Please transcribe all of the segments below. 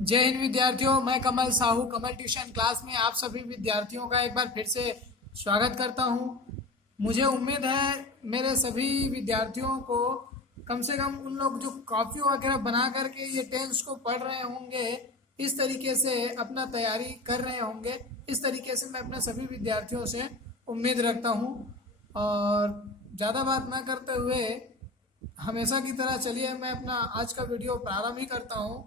जय हिंद विद्यार्थियों, मैं कमल साहू कमल ट्यूशन क्लास में आप सभी विद्यार्थियों का एक बार फिर से स्वागत करता हूं। मुझे उम्मीद है मेरे सभी विद्यार्थियों को कम से कम उन लोग जो कॉपी वगैरह बना करके ये टेंस को पढ़ रहे होंगे, इस तरीके से अपना तैयारी कर रहे होंगे। इस तरीके से मैं अपने सभी विद्यार्थियों से उम्मीद रखता हूं। और ज़्यादा बात ना करते हुए हमेशा की तरह चलिए मैं अपना आज का वीडियो प्रारंभ ही करता हूँ।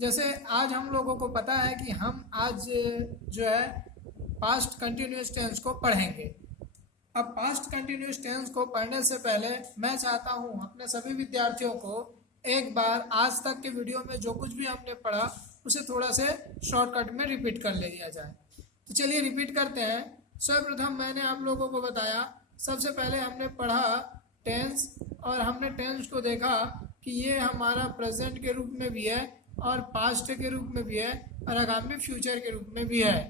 जैसे आज हम लोगों को पता है कि हम आज जो है पास्ट कंटिन्यूस टेंस को पढ़ेंगे। अब पास्ट कंटिन्यूस टेंस को पढ़ने से पहले मैं चाहता हूँ अपने सभी विद्यार्थियों को एक बार आज तक के वीडियो में जो कुछ भी हमने पढ़ा उसे थोड़ा से शॉर्टकट में रिपीट कर लिया जाए। तो चलिए रिपीट करते हैं। सर्वप्रथम मैंने आप लोगों को बताया, सबसे पहले हमने पढ़ा टेंस और हमने टेंस को देखा कि ये हमारा प्रेजेंट के रूप में भी है और पास्ट के रूप में भी है और आगामी फ्यूचर के रूप में भी है।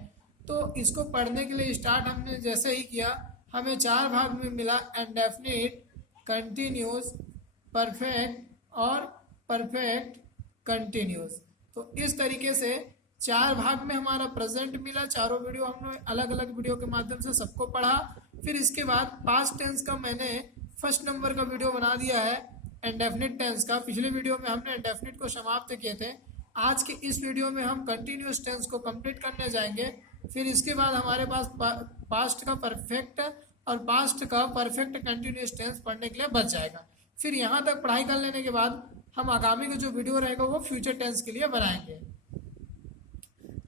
तो इसको पढ़ने के लिए स्टार्ट हमने जैसे ही किया, हमें चार भाग में मिला: इंडेफिनिट, कंटिन्यूस, परफेक्ट और परफेक्ट कंटिन्यूस। तो इस तरीके से चार भाग में हमारा प्रेजेंट मिला। चारों वीडियो हमने अलग अलग वीडियो के माध्यम से सबको पढ़ा। फिर इसके बाद पास्ट टेंस का मैंने फर्स्ट नंबर का वीडियो बना दिया है इंडेफिनिट टेंस का। पिछले वीडियो में हमने इंडेफिनिट को समाप्त किए थे। आज के इस वीडियो में हम कंटिन्यूस टेंस को कंप्लीट करने जाएंगे। फिर इसके बाद हमारे पास पास्ट का परफेक्ट और पास्ट का परफेक्ट कंटिन्यूस टेंस पढ़ने के लिए बच जाएगा। फिर यहाँ तक पढ़ाई कर लेने के बाद हम आगामी का जो वीडियो रहेगा वो फ्यूचर टेंस के लिए बनाएंगे।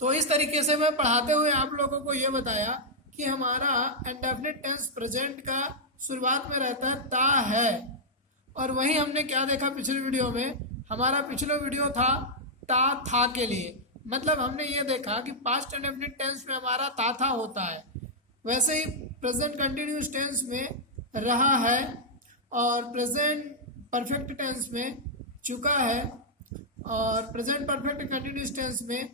तो इस तरीके से मैं पढ़ाते हुए आप लोगों को ये बताया कि हमारा इंडेफिनिट टेंस प्रेजेंट का शुरुआत में रहता है ता है। और वहीं हमने क्या देखा पिछले वीडियो में, हमारा पिछला वीडियो था ता था के लिए। मतलब हमने ये देखा कि पास्ट इंडेफिनिट टेंस में हमारा ता था होता है, वैसे ही प्रेजेंट कंटिन्यूस टेंस में रहा है और प्रेजेंट परफेक्ट टेंस में चुका है और प्रेजेंट परफेक्ट कंटिन्यूस टेंस में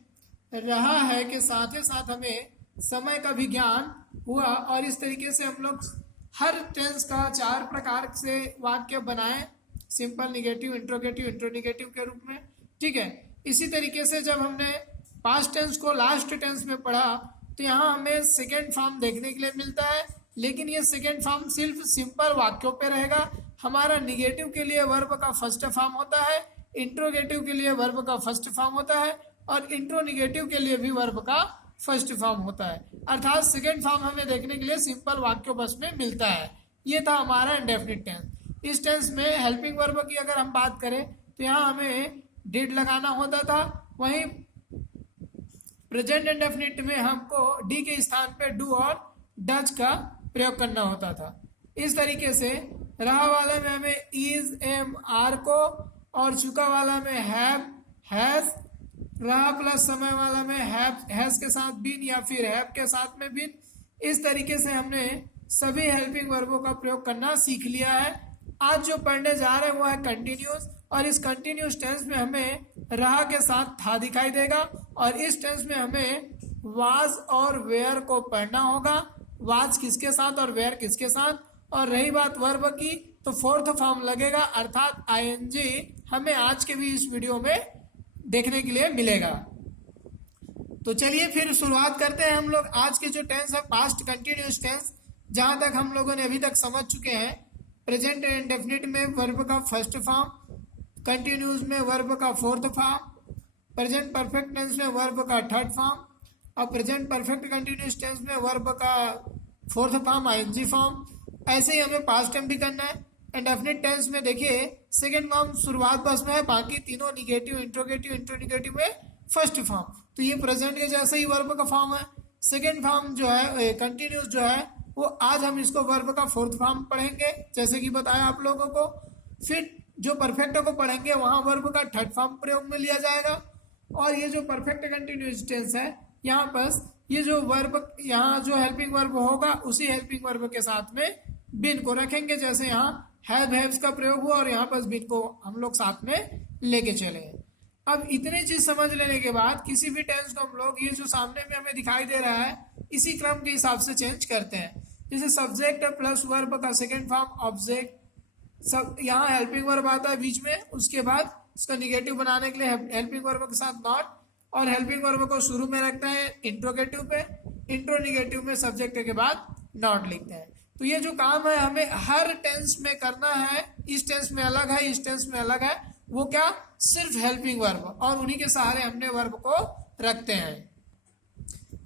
रहा है के साथ ही साथ हमें समय का भी ज्ञान हुआ। और इस तरीके से हम लोग हर टेंस का चार प्रकार से वाक्य बनाए: सिंपल, निगेटिव, इंट्रोगेटिव, इंट्रोनिगेटिव के रूप में। ठीक है। इसी तरीके से जब हमने पास्ट टेंस को लास्ट टेंस में पढ़ा तो यहाँ हमें सेकेंड फॉर्म देखने के लिए मिलता है, लेकिन ये सेकेंड फॉर्म सिर्फ सिंपल वाक्यों पे रहेगा। हमारा निगेटिव के लिए वर्ब का फर्स्ट फॉर्म होता है, इंट्रोगेटिव के लिए वर्ब का फर्स्ट फॉर्म होता है और इंट्रोनिगेटिव के लिए भी वर्ब का फर्स्ट फॉर्म होता है। अर्थात सेकेंड फॉर्म हमें देखने के लिए सिंपल वाक्यों बस में मिलता है। ये था हमारा इंडेफिनिट टेंस। इस टेंस में हेल्पिंग वर्ब की अगर हम बात करें तो यहाँ हमें डिड लगाना होता था, वहीं प्रेजेंट इंडेफिनिट में हमको डी के स्थान पे डू और डज का प्रयोग करना होता था। इस तरीके से रहा वाला में हमें इज, एम, आर को और चुका वाला में हैव, हैज, रहा प्लस समय वाला में हैज के साथ बीन या फिर हैव के साथ में बीन। इस तरीके से हमने सभी हेल्पिंग वर्बों का प्रयोग करना सीख लिया है। आज जो पढ़ने जा रहे हैं वो है कंटिन्यूस, और इस कंटिन्यूस टेंस में हमें रहा के साथ था दिखाई देगा और इस टेंस में हमें वाज और वेयर को पढ़ना होगा। वाज किसके साथ और वेयर किसके साथ। और रही बात वर्ब की तो फोर्थ फॉर्म लगेगा, अर्थात आईएनजी हमें आज के भी इस वीडियो में देखने के लिए मिलेगा। तो चलिए फिर शुरुआत करते हैं हम लोग। आज के जो टेंस है पास्ट कंटिन्यूस टेंस, जहां तक हम लोगों ने अभी तक समझ चुके हैं, प्रेजेंट इंडेफिनिट में वर्ब का फर्स्ट फॉर्म, कंटिन्यूस में वर्ब का fourth form, present perfect tense में वर्ब का थर्ड फॉर्म और प्रेजेंट परफेक्ट कंटिन्यूस टेंस में वर्ब का फोर्थ फॉर्म आईएनजी फॉर्म। ऐसे ही हमें पास्ट टाइम भी करना है। इंडेफिनिट टेंस में देखिए सेकेंड फॉर्म शुरुआत बस में है, बाकी तीनों निगेटिव, इंट्रोगेटिव, इंट्रोनिगेटिव में फर्स्ट फॉर्म। तो ये प्रेजेंट के जैसे ही वर्ब का फॉर्म है। सेकेंड फॉर्म जो है कंटिन्यूस जो है वो आज हम इसको वर्ब का फोर्थ फॉर्म पढ़ेंगे जैसे कि बताया आप लोगों को। फिर जो परफेक्ट को पढ़ेंगे वहां वर्ब का थर्ड फॉर्म प्रयोग में लिया जाएगा। और ये जो परफेक्ट कंटिन्यूस टेंस है यहाँ पर ये जो वर्ब, यहाँ जो हेल्पिंग वर्ब होगा उसी हेल्पिंग वर्ब के साथ में बिन को रखेंगे, जैसे यहाँ हैव, हैव्स का प्रयोग हुआ और यहाँ पर बिन को हम लोग साथ में लेके चले। अब इतनी चीज समझ लेने के बाद किसी भी टेंस को हम लोग ये जो सामने में हमें दिखाई दे रहा है इसी क्रम के हिसाब से चेंज करते हैं। जैसे सब्जेक्ट प्लस वर्ब का सेकेंड फॉर्म ऑब्जेक्ट, सब यहाँ हेल्पिंग वर्ब आता है बीच में, उसके बाद उसका निगेटिव बनाने के लिए हेल्पिंग वर्ब के साथ नॉट, और हेल्पिंग वर्ब को शुरू में रखते हैं इंट्रोगेटिव पे, इंट्रोनिगेटिव में सब्जेक्ट के बाद नॉट लिखते हैं। तो ये जो काम है हमें हर टेंस में करना है, इस टेंस में अलग है, इस टेंस में अलग है, वो क्या, सिर्फ हेल्पिंग वर्ब, और उन्हीं के सहारे हमने वर्ब को रखते हैं।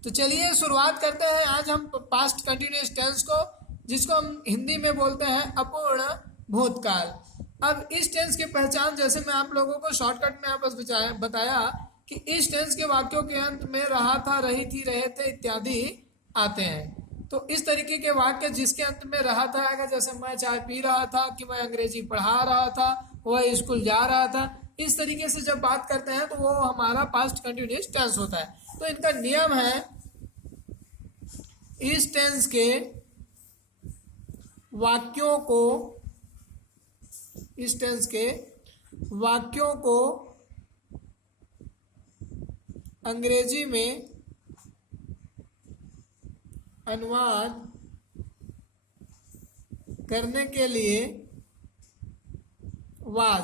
तो चलिए शुरुआत करते हैं आज हम पास्ट कंटिन्यूअस टेंस को, जिसको हम हिंदी में बोलते हैं अपूर्ण भूतकाल। अब इस टेंस की पहचान, जैसे मैं आप लोगों को शॉर्टकट में आपस बताया कि इस टेंस के वाक्यों के अंत में रहा था, रही थी, रहे थे इत्यादि आते हैं। तो इस तरीके के वाक्य जिसके अंत में रहा था आएगा, जैसे मैं चाय पी रहा था, कि मैं अंग्रेजी पढ़ा रहा था, वह स्कूल जा रहा था, इस तरीके से जब बात करते हैं तो वो हमारा पास्ट कंटिन्यूअस टेंस होता है। तो इनका नियम है, इस टेंस के वाक्यों को, इस टेंस के वाक्यों को अंग्रेजी में अनुवाद करने के लिए वाज,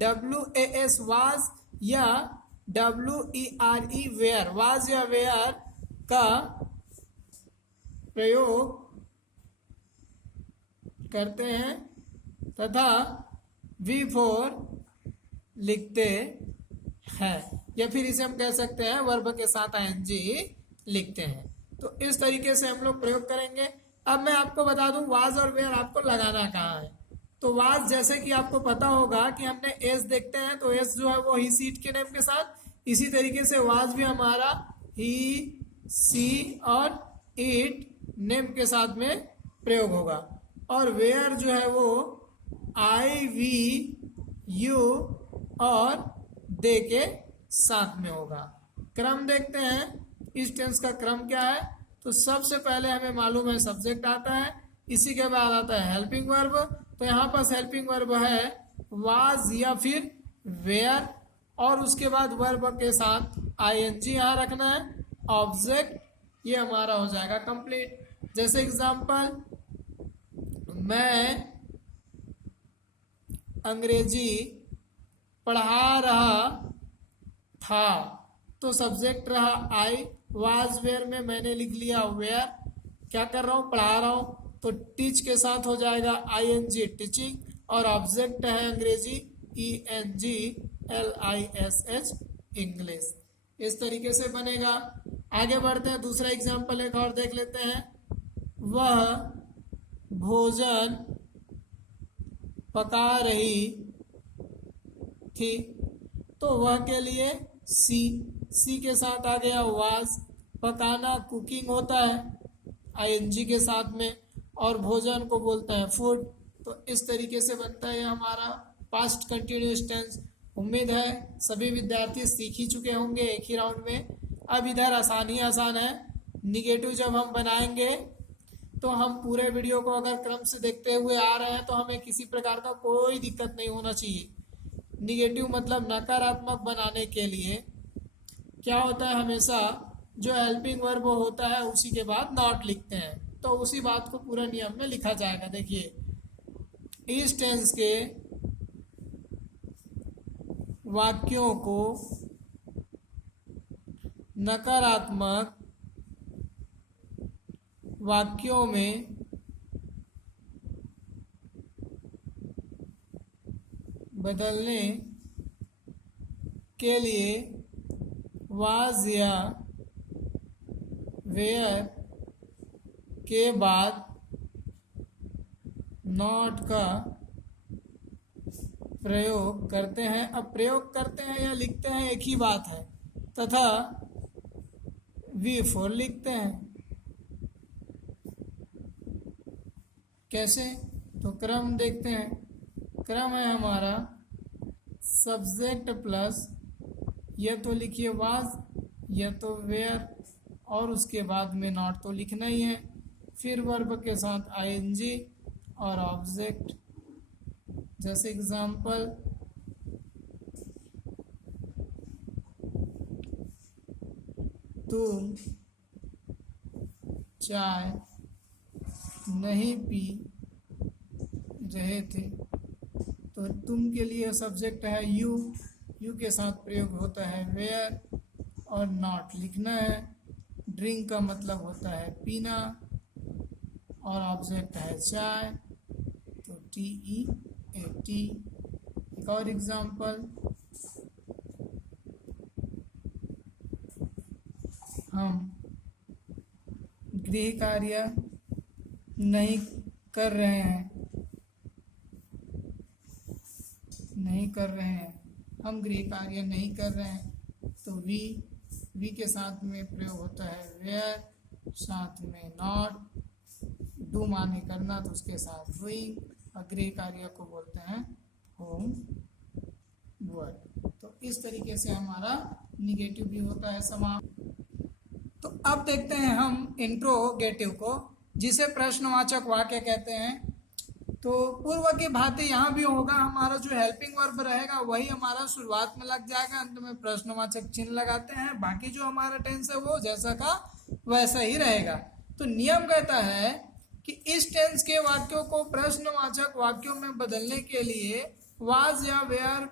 WAS वाज या WERE वेयर, वाज या वेयर का प्रयोग करते हैं तथा V4 लिखते हैं, या फिर इसे हम कह सकते हैं वर्ब के साथ ING लिखते हैं। तो इस तरीके से हम लोग प्रयोग करेंगे। अब मैं आपको बता दूं वाज और वेयर आपको लगाना कहाँ है। तो वाज, जैसे कि आपको पता होगा कि हमने एस देखते हैं, तो एस जो है वो ही सीट के नेम के साथ, इसी तरीके से वाज भी हमारा ही, सी और इट नेम के साथ में प्रयोग होगा। और वेयर जो है वो IVU और दे के साथ में होगा। क्रम देखते हैं, इस टेंस का क्रम क्या है। तो सबसे पहले हमें मालूम है सब्जेक्ट आता है, इसी के बाद आता है हेल्पिंग वर्ब। तो यहाँ पास हेल्पिंग वर्ब है वाज या फिर वेयर, और उसके बाद वर्ब के साथ ING यहाँ रखना है, ऑब्जेक्ट, ये हमारा हो जाएगा कंप्लीट। जैसे एग्जांपल, मैं अंग्रेजी पढ़ा रहा था, तो सब्जेक्ट रहा आई, वाज वेयर में मैंने लिख लिया वेयर, क्या कर रहा हूँ, पढ़ा रहा हूँ, तो टीच के साथ हो जाएगा ING टीचिंग, और ऑब्जेक्ट है अंग्रेजी ENGLISH इंग्लिश। इस तरीके से बनेगा। आगे बढ़ते हैं, दूसरा एग्जाम्पल एक और देख लेते हैं। वह भोजन पका रही थी, तो वह के लिए सी के साथ आ गया वाज, पकाना कुकिंग होता है ING के साथ में, और भोजन को बोलते हैं फूड। तो इस तरीके से बनता है हमारा पास्ट कंटिन्यूअस टेंस। उम्मीद है सभी विद्यार्थी सीख ही चुके होंगे एक ही राउंड में। अब इधर आसान है, निगेटिव जब हम बनाएंगे तो हम पूरे वीडियो को अगर क्रम से देखते हुए आ रहे हैं तो हमें किसी प्रकार का कोई दिक्कत नहीं होना चाहिए। निगेटिव मतलब नकारात्मक बनाने के लिए क्या होता है, हमेशा जो हेल्पिंग वर्ब होता है उसी के बाद नॉट लिखते हैं, तो उसी बात को पूरा नियम में लिखा जाएगा। देखिए, इस टेंस के वाक्यों को नकारात्मक वाक्यों में बदलने के लिए वाज या वेयर के बाद नॉट का प्रयोग करते हैं। अब प्रयोग करते हैं या लिखते हैं एक ही बात है, तथा V4 लिखते हैं। कैसे, तो क्रम देखते हैं। क्रम है हमारा सब्जेक्ट प्लस, या तो लिखिए वाज या तो वेयर, और उसके बाद में नॉट तो लिखना ही है, फिर वर्ब के साथ ING और ऑब्जेक्ट। जैसे एग्जाम्पल, तुम चाय नहीं पी रहे थे, तो तुम के लिए सब्जेक्ट है यू के साथ प्रयोग होता है वेयर, और नॉट लिखना है। ड्रिंक का मतलब होता है पीना और ऑब्जेक्ट है चाय, तो TEAT। एक और एग्जाम्पल, हम गृह कार्य नहीं कर रहे हैं, हम गृह कार्य नहीं कर रहे हैं, तो वी के साथ में प्रयोग होता है वेयर, साथ में नॉट, डू माने करना तो उसके साथ डूइंग, और गृह कार्य को बोलते हैं होम वर्क। तो इस तरीके से हमारा निगेटिव भी होता है समाप्त। तो अब देखते हैं हम इंट्रोगेटिव को, जिसे प्रश्नवाचक वाक्य कहते हैं। तो पूर्व की भांति यहाँ भी होगा, हमारा जो हेल्पिंग वर्ब रहेगा वही हमारा शुरुआत में लग जाएगा, अंत में प्रश्नवाचक चिन्ह लगाते हैं। बाकी जो हमारा टेंस है वो जैसा का वैसा ही रहेगा। तो नियम कहता है कि इस टेंस के वाक्यों को प्रश्नवाचक वाक्यों में बदलने के लिए वाज या वेयर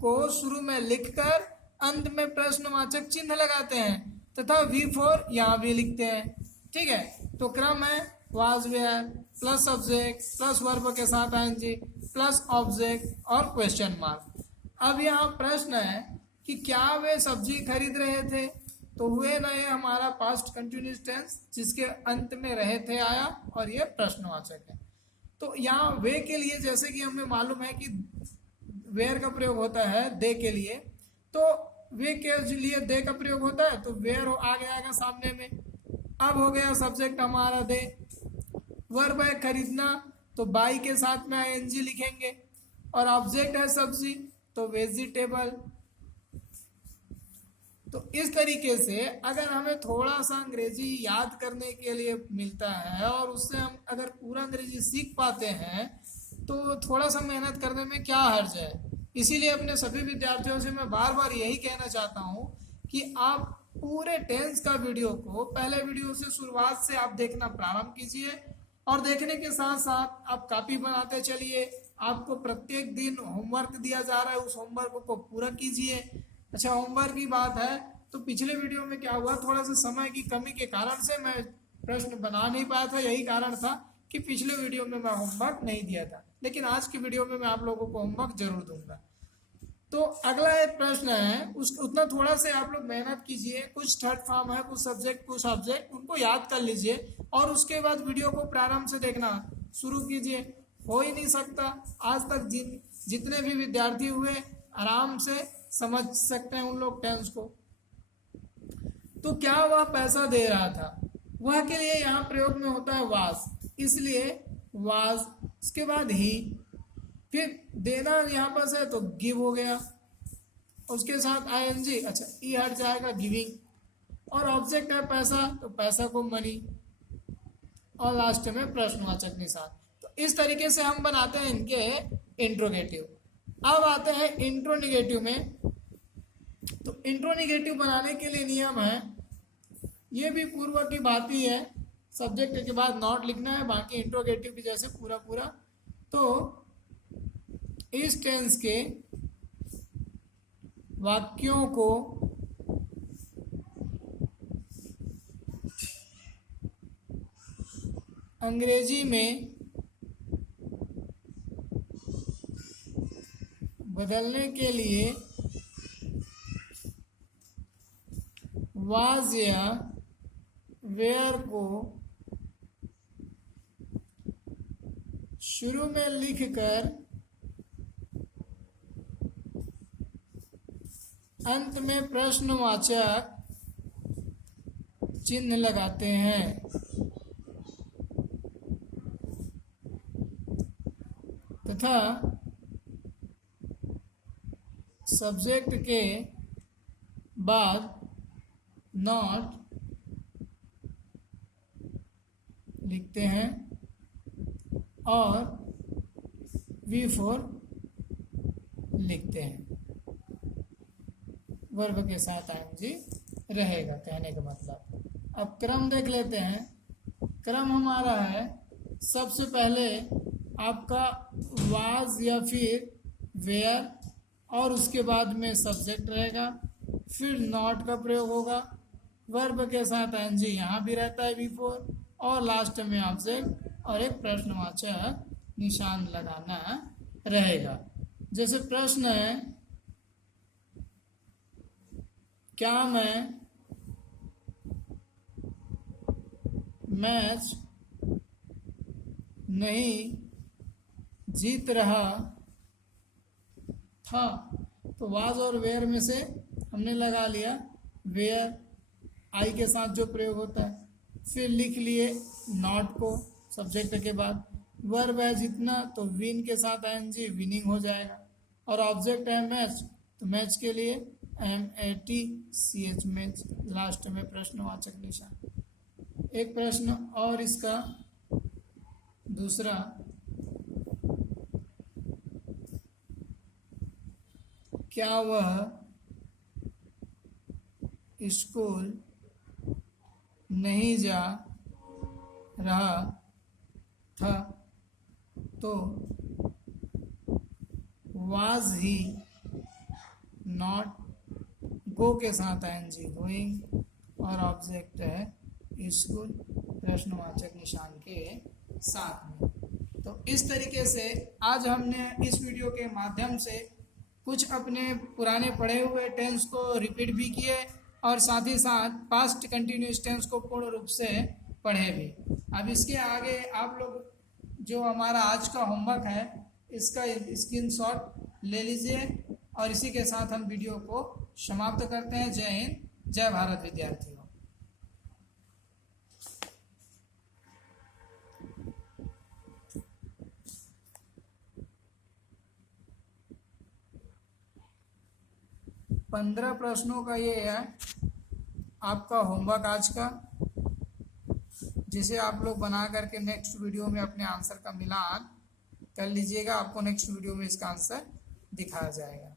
को शुरू में लिखकर अंत में प्रश्नवाचक चिन्ह लगाते हैं, तथा V4 यहाँ भी लिखते हैं। ठीक है, तो क्रम है was were plus subject plus verb के साथ ING प्लस ऑब्जेक्ट और क्वेश्चन मार्क। अब यहाँ प्रश्न है कि क्या वे सब्जी खरीद रहे थे, तो हुए ना, ये हमारा पास्ट कंटिन्यूअस टेंस जिसके अंत में रहे थे आया, और ये प्रश्नवाचक है। तो यहाँ वे के लिए जैसे कि हमें मालूम है कि वेयर का प्रयोग होता है दे के लिए, तो वे के लिए दे का प्रयोग होता है, तो वेयर आगे आएगा सामने में। अब हो गया सब्जेक्ट हमारा दे, वर्ब है खरीदना, तो बाई के साथ में ING लिखेंगे, और ऑब्जेक्ट है सब्जी, तो वेजिटेबल। तो इस तरीके से अगर हमें थोड़ा सा अंग्रेजी याद करने के लिए मिलता है और उससे हम अगर पूरा अंग्रेजी सीख पाते हैं, तो थोड़ा सा मेहनत करने में क्या हर्ज है। इसीलिए अपने सभी विद्यार्थियों से मैं बार बार यही कहना चाहता हूँ कि आप पूरे टेंस का वीडियो को पहले वीडियो से शुरुआत से आप देखना प्रारंभ कीजिए, और देखने के साथ साथ आप कॉपी बनाते चलिए। आपको प्रत्येक दिन होमवर्क दिया जा रहा है, उस होमवर्क को पूरा कीजिए। अच्छा, होमवर्क की बात है तो पिछले वीडियो में क्या हुआ, थोड़ा सा समय की कमी के कारण से मैं प्रश्न बना नहीं पाया था। यही कारण था कि पिछले वीडियो में मैं होमवर्क नहीं दिया था, लेकिन आज की वीडियो में मैं आप लोगों को होमवर्क जरूर दूंगा। तो अगला एक प्रश्न है, उस उतना थोड़ा से आप लोग मेहनत कीजिए। कुछ थर्ड फॉर्म है, कुछ सब्जेक्ट कुछ ऑब्जेक्ट, उनको याद कर लीजिए और उसके बाद वीडियो को प्रारंभ से देखना शुरू कीजिए। हो ही नहीं सकता, आज तक जितने भी विद्यार्थी हुए आराम से समझ सकते हैं उन लोग टेंस को। तो क्या वह पैसा दे रहा था, वह के लिए यहाँ प्रयोग में होता है वाज, इसलिए वाज, उसके बाद ही, फिर देना यहाँ पर से तो गिव हो गया, उसके साथ ING, अच्छा ई हट जाएगा गिविंग, और ऑब्जेक्ट है पैसा, तो पैसा को मनी, और लास्ट में प्रश्नवाचक निशान। तो इस तरीके से हम बनाते हैं इनके इंट्रोगेटिव। अब आते हैं इंट्रोनिगेटिव में। तो इंट्रोनिगेटिव बनाने के लिए नियम है, ये भी पूर्व की बात ही है, सब्जेक्ट के बाद नॉट लिखना है, बाकी इंट्रोगेटिव की जैसे पूरा पूरा। तो इस टेंस के वाक्यों को अंग्रेजी में बदलने के लिए वाज या वेयर को शुरू में लिखकर अंत में प्रश्नवाचक चिन्ह लगाते हैं, तथा सब्जेक्ट के बाद नॉट लिखते हैं और V4 लिखते हैं। वर्ब के साथ ING रहेगा, कहने का मतलब। अब क्रम देख लेते हैं। क्रम हमारा है, सबसे पहले आपका वाज या फिर वेयर, और उसके बाद में सब्जेक्ट रहेगा, फिर नॉट का प्रयोग होगा, वर्ब के साथ एनजी यहाँ भी रहता है बिफोर, और लास्ट में ऑब्जेक्ट और एक प्रश्नवाचक निशान लगाना रहेगा। जैसे प्रश्न है, क्या मैं मैच नहीं जीत रहा था, तो वाज और वेयर में से हमने लगा लिया वेयर, आई के साथ जो प्रयोग होता है, फिर लिख लिए नॉट को सब्जेक्ट के बाद, वर्ब है जितना तो विन के साथ आईएनजी विनिंग हो जाएगा, और ऑब्जेक्ट है मैच तो मैच के लिए MATCH मैच, लास्ट में प्रश्नवाचक निशान। एक प्रश्न और इसका दूसरा, क्या वह स्कूल नहीं जा रहा था, तो वाज ही नॉट, गो के साथ आईएनजी गोइंग, और ऑब्जेक्ट है स्कूल प्रश्नवाचक निशान के साथ में। तो इस तरीके से आज हमने इस वीडियो के माध्यम से कुछ अपने पुराने पढ़े हुए टेंस को रिपीट भी किए और साथ ही साथ पास्ट कंटिन्यूस टेंस को पूर्ण रूप से पढ़े भी। अब इसके आगे आप लोग जो हमारा आज का होमवर्क है इसका स्क्रीनशॉट ले लीजिए, और इसी के साथ हम वीडियो को समाप्त करते हैं। जय हिंद, जय भारत विद्यार्थियों। पंद्रह प्रश्नों का ये है आपका होमवर्क आज का, जिसे आप लोग बना करके नेक्स्ट वीडियो में अपने आंसर का मिलान कर लीजिएगा। आपको नेक्स्ट वीडियो में इसका आंसर दिखाया जाएगा।